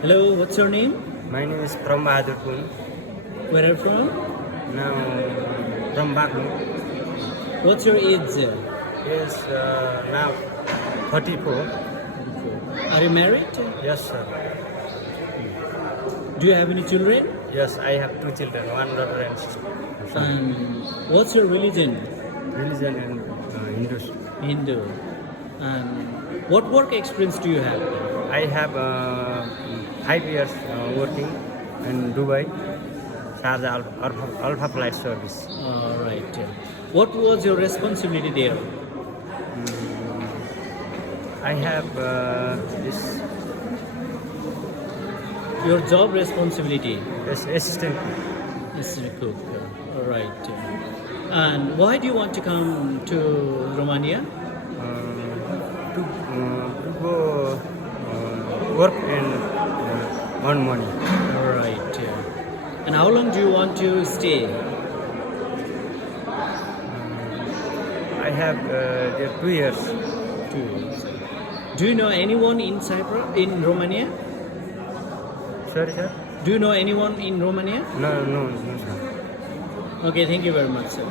Hello, what's your name? My name is from Bahadur. Where are you from? Now from Bahadur. What's your age? Yes, now 34. Are you married? Yes, sir. Do you have any children? Yes, I have two children, one daughter and son. And what's your religion? Religion and Hindus. Hindu. And what work experience do you have? I have 5 years working in Dubai, Sharjah Alpha Flight Service. All right. What was your responsibility there? I have this Your job responsibility assistant. is to cook. All right. And why do you want to come to Romania? To go work and earn money. All right. And how long do you want to stay? I have there 2 years. 2 years. Do you know anyone in Cyprus, in Romania? Sorry, sir? Do you know anyone in Romania? No, sir. Okay, thank you very much, sir.